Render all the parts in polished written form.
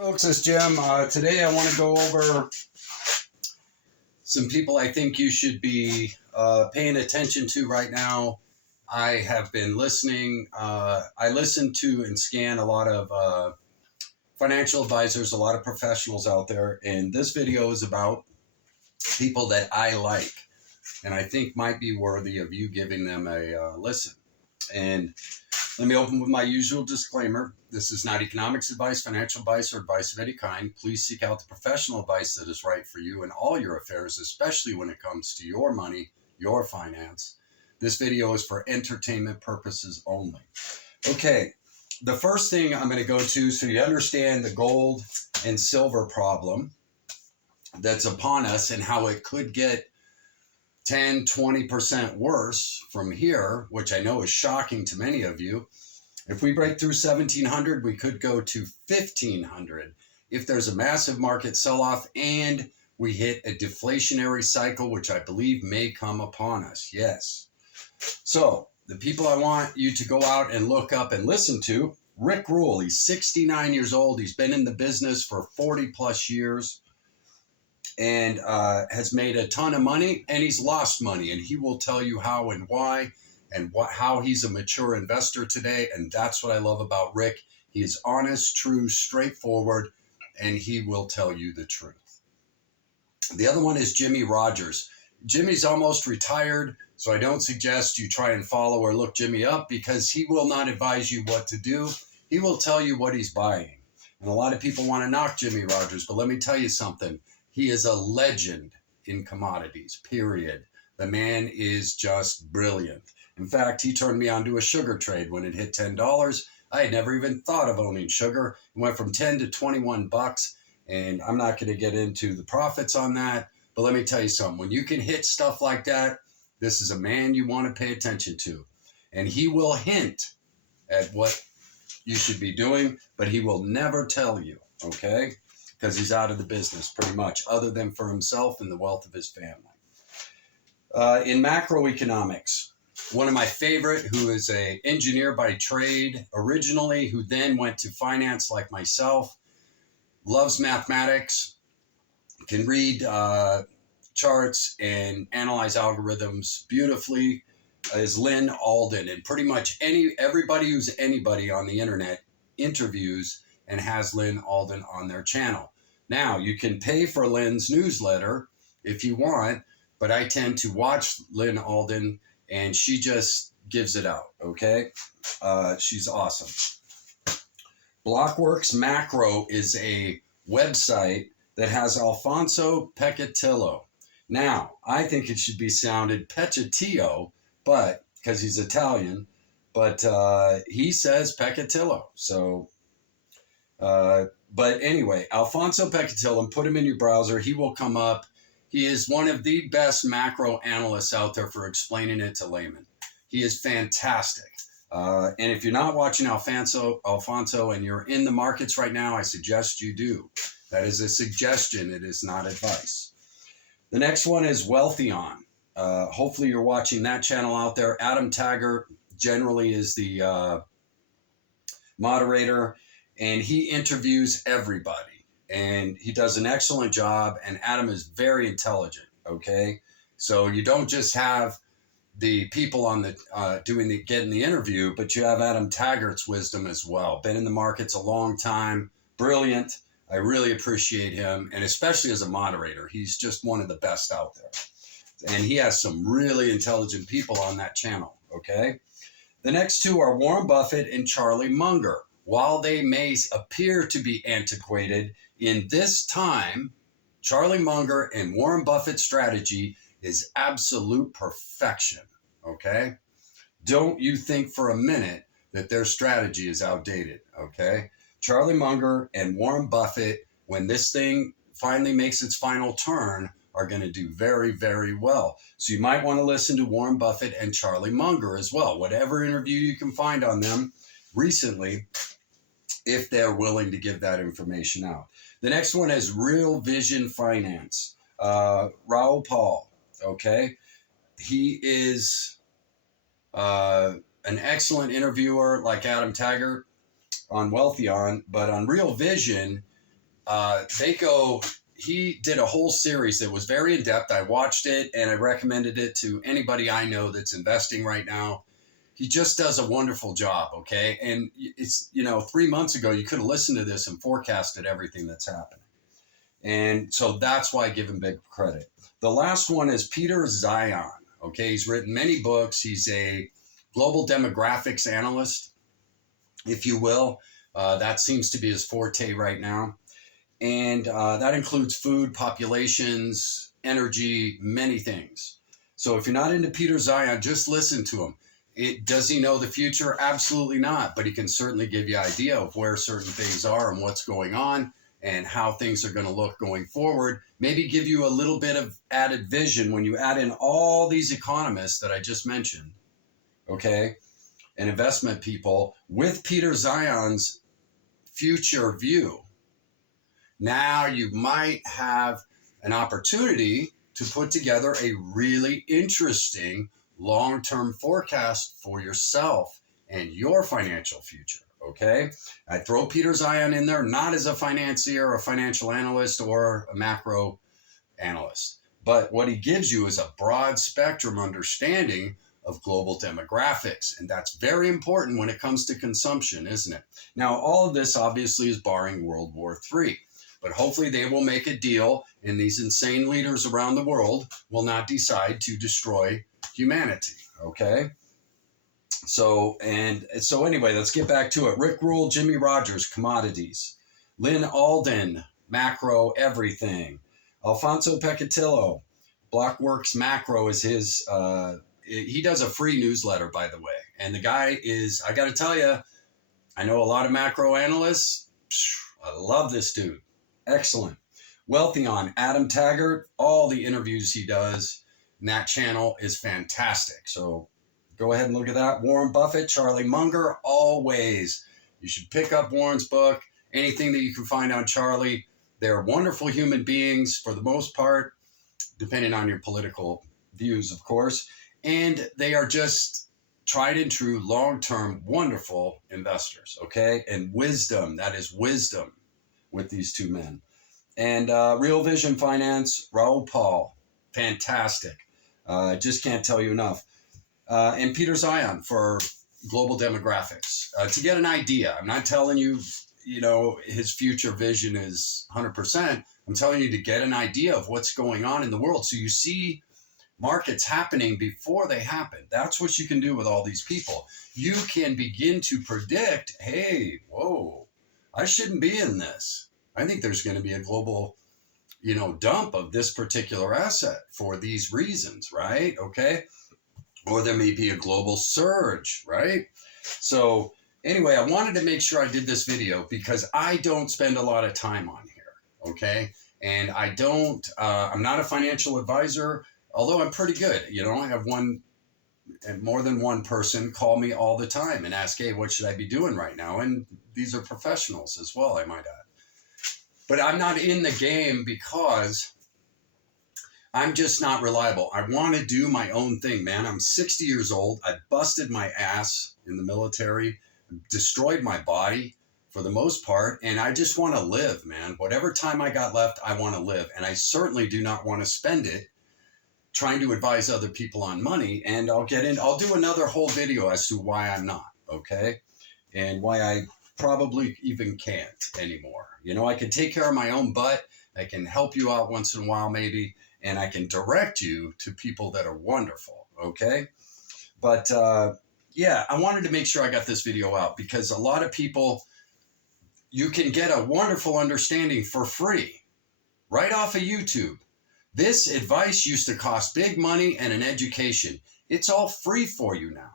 Folks, it's Jim. Today I want to go over some people I think you should be paying attention to right now. I have been listening. I listen to and scan a lot of financial advisors, a lot of professionals out there, and this video is about people that I like and I think might be worthy of you giving them a listen. And let me open with my usual disclaimer. This is not economics advice, financial advice, or advice of any kind. Please seek out the professional advice that is right for you in all your affairs, especially when it comes to your money, your finance. This video is for entertainment purposes only. Okay, the first thing I'm going to go to so you understand the gold and silver problem that's upon us and how it could get 10, 20% worse from here, which I know is shocking to many of you. If we break through 1700, we could go to 1500 if there's a massive market sell-off and we hit a deflationary cycle, which I believe may come upon us. Yes. So the people I want you to go out and look up and listen to, Rick Rule. He's 69 years old. He's been in the business for 40 plus years and has made a ton of money, and he's lost money, and he will tell you how and why and how he's a mature investor today. And that's what I love about Rick. He is honest, true, straightforward, and he will tell you the truth. The other one is Jimmy Rogers. Jimmy's almost retired, so I don't suggest you try and follow or look Jimmy up because he will not advise you what to do. He will tell you what he's buying. And a lot of people want to knock Jimmy Rogers, but let me tell you something. He is a legend in commodities, period. The man is just brilliant. In fact, he turned me on to a sugar trade when it hit $10. I had never even thought of owning sugar. It went from 10 to 21 bucks, and I'm not going to get into the profits on that. But let me tell you something. When you can hit stuff like that, this is a man you want to pay attention to. And he will hint at what you should be doing, but he will never tell you, okay? Because he's out of the business pretty much, other than for himself and the wealth of his family. In macroeconomics, one of my favorite, who is an engineer by trade originally, who then went to finance like myself, loves mathematics, can read charts and analyze algorithms beautifully, is Lynn Alden. And pretty much everybody who's anybody on the internet interviews and has Lynn Alden on their channel. Now, you can pay for Lynn's newsletter if you want, but I tend to watch Lynn Alden, and she just gives it out, okay? She's awesome. Blockworks Macro is a website that has Alfonso Peccatiello. Now, I think it should be sounded Peccatiello, but because he's Italian, but he says Peccatiello. So, but anyway, Alfonso Peccatiello, and put him in your browser. He will come up. He is one of the best macro analysts out there for explaining it to laymen. He is fantastic. And if you're not watching Alfonso and you're in the markets right now, I suggest you do. That is a suggestion. It is not advice. The next one is Wealthion. Hopefully you're watching that channel out there. Adam Taggart generally is the moderator, and he interviews everybody. And he does an excellent job, and Adam is very intelligent, okay? So you don't just have the people on the getting the interview, but you have Adam Taggart's wisdom as well. Been in the markets a long time, brilliant. I really appreciate him, and especially as a moderator, he's just one of the best out there. And he has some really intelligent people on that channel, okay? The next two are Warren Buffett and Charlie Munger. While they may appear to be antiquated, in this time, Charlie Munger and Warren Buffett's strategy is absolute perfection, okay? Don't you think for a minute that their strategy is outdated, okay? Charlie Munger and Warren Buffett, when this thing finally makes its final turn, are going to do very, very well. So you might want to listen to Warren Buffett and Charlie Munger as well. Whatever interview you can find on them recently, if they're willing to give that information out. The next one is Real Vision Finance. Raoul Paul, okay? He is an excellent interviewer like Adam Taggart on Wealthion, but on Real Vision, He did a whole series that was very in depth. I watched it and I recommended it to anybody I know that's investing right now. He just does a wonderful job. Okay. And it's, 3 months ago, you could have listened to this and forecasted everything that's happening. And so that's why I give him big credit. The last one is Peter Zion. Okay. He's written many books. He's a global demographics analyst, if you will. That seems to be his forte right now. And that includes food, populations, energy, many things. So if you're not into Peter Zion, just listen to him. Does he know the future? Absolutely not. But he can certainly give you an idea of where certain things are and what's going on and how things are going to look going forward. Maybe give you a little bit of added vision when you add in all these economists that I just mentioned, okay, and investment people with Peter Zion's future view. Now you might have an opportunity to put together a really interesting long-term forecast for yourself and your financial future, okay? I throw Peter Zion in there, not as a financier, a financial analyst, or a macro analyst. But what he gives you is a broad spectrum understanding of global demographics. And that's very important when it comes to consumption, isn't it? Now, all of this obviously is barring World War III. But hopefully they will make a deal and these insane leaders around the world will not decide to destroy humanity, okay? So anyway, let's get back to it. Rick Rule, Jimmy Rogers, commodities. Lynn Alden, macro everything. Alfonso Peccatiello, Blockworks Macro is his, he does a free newsletter, by the way. And the guy is, I got to tell you, I know a lot of macro analysts. I love this dude. Excellent. Wealthy on Adam Taggart, all the interviews he does in that channel is fantastic. So go ahead and look at that. Warren Buffett, Charlie Munger, always. You should pick up Warren's book, anything that you can find on Charlie. They're wonderful human beings for the most part, depending on your political views, of course. And they are just tried and true, long-term, wonderful investors, okay? And wisdom, that is wisdom with these two men. And Real Vision Finance, Raoul Paul, fantastic. Just can't tell you enough. And Peter Zion for global demographics. To get an idea, I'm not telling you, his future vision is 100%. I'm telling you to get an idea of what's going on in the world. So you see markets happening before they happen. That's what you can do with all these people. You can begin to predict, hey, whoa, I shouldn't be in this. I think there's going to be a global, dump of this particular asset for these reasons, right? Okay. Or there may be a global surge, right? So anyway, I wanted to make sure I did this video because I don't spend a lot of time on here. Okay. And I'm not a financial advisor, although I'm pretty good. I have more than one person call me all the time and ask, hey, what should I be doing right now? And these are professionals as well, I might add. But I'm not in the game because I'm just not reliable. I want to do my own thing, man. I'm 60 years old. I busted my ass in the military, destroyed my body for the most part, and I just want to live, man. Whatever time I got left, I want to live. And I certainly do not want to spend it trying to advise other people on money. And I'll do another whole video as to why I'm not, okay? And why I probably even can't anymore. I can take care of my own butt. I can help you out once in a while, maybe, and I can direct you to people that are wonderful, okay? But yeah, I wanted to make sure I got this video out because a lot of people, you can get a wonderful understanding for free right off of YouTube. This advice used to cost big money and an education. It's all free for you now,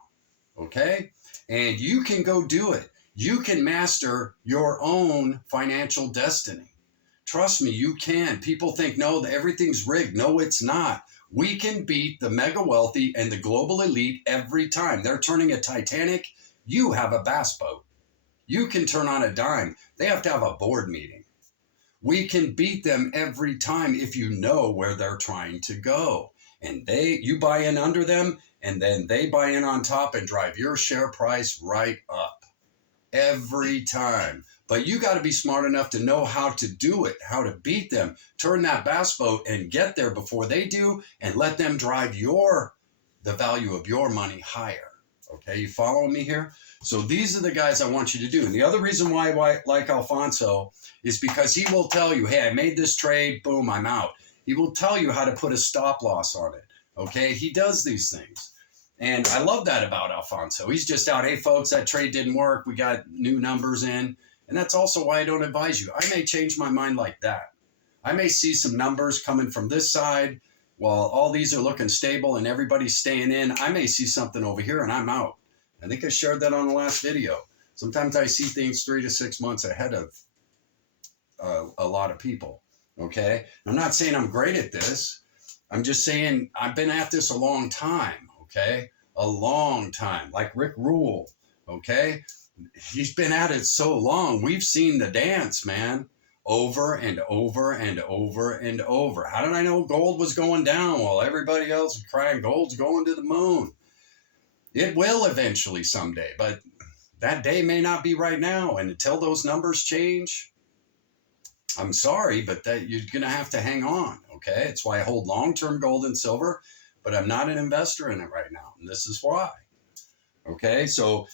okay? And you can go do it. You can master your own financial destiny. Trust me, you can. People think, no, everything's rigged. No, it's not. We can beat the mega wealthy and the global elite every time. They're turning a Titanic. You have a bass boat. You can turn on a dime. They have to have a board meeting. We can beat them every time if you know where they're trying to go. And you buy in under them, and then they buy in on top and drive your share price right up. every time. But you got to be smart enough to know how to do it, how to beat them, turn that bass boat and get there before they do, and let them drive the value of your money higher. Okay, you following me here? So these are the guys I want you to do. And the other reason why I like Alfonso is because he will tell you, hey, I made this trade, boom, I'm out. He will tell you how to put a stop loss on it. Okay, he does these things. And I love that about Alfonso. He's just out, hey, folks, that trade didn't work. We got new numbers in. And that's also why I don't advise you. I may change my mind like that. I may see some numbers coming from this side while all these are looking stable and everybody's staying in. I may see something over here and I'm out. I think I shared that on the last video. Sometimes I see things 3 to 6 months ahead of a lot of people. Okay. I'm not saying I'm great at this. I'm just saying I've been at this a long time. Okay. A long time. Like Rick Rule. Okay. He's been at it so long. We've seen the dance, man. Over and over and over and over. How did I know gold was going down while everybody else was crying gold's going to the moon? It will eventually someday, but that day may not be right now. And until those numbers change, I'm sorry, but that you're going to have to hang on, okay? It's why I hold long-term gold and silver, but I'm not an investor in it right now. And this is why, okay? So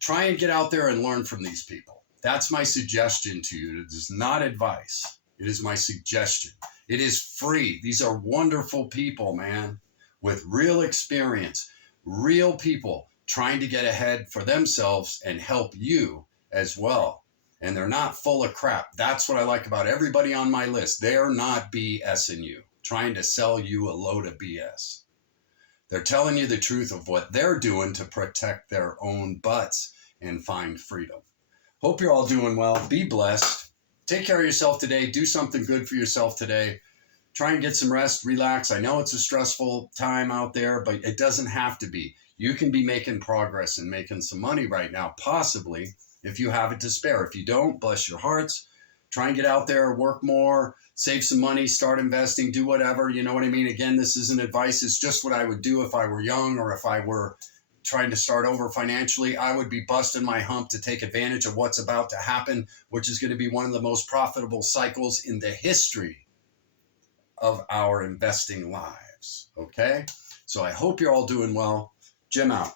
try and get out there and learn from these people. That's my suggestion to you. It is not advice. It is my suggestion. It is free. These are wonderful people, man, with real experience, real people trying to get ahead for themselves and help you as well. And they're not full of crap. That's what I like about everybody on my list. They're not BSing you, trying to sell you a load of BS. They're telling you the truth of what they're doing to protect their own butts and find freedom. Hope you're all doing well. Be blessed. Take care of yourself today. Do something good for yourself today. Try and get some rest, relax. I know it's a stressful time out there, but it doesn't have to be. You can be making progress and making some money right now, possibly, if you have it to spare. If you don't, bless your hearts. Try and get out there, work more, save some money, start investing, do whatever. You know what I mean? Again, this isn't advice. It's just what I would do if I were young or if I were trying to start over financially. I would be busting my hump to take advantage of what's about to happen, which is going to be one of the most profitable cycles in the history of our investing lives. Okay? So I hope you're all doing well. Jim out.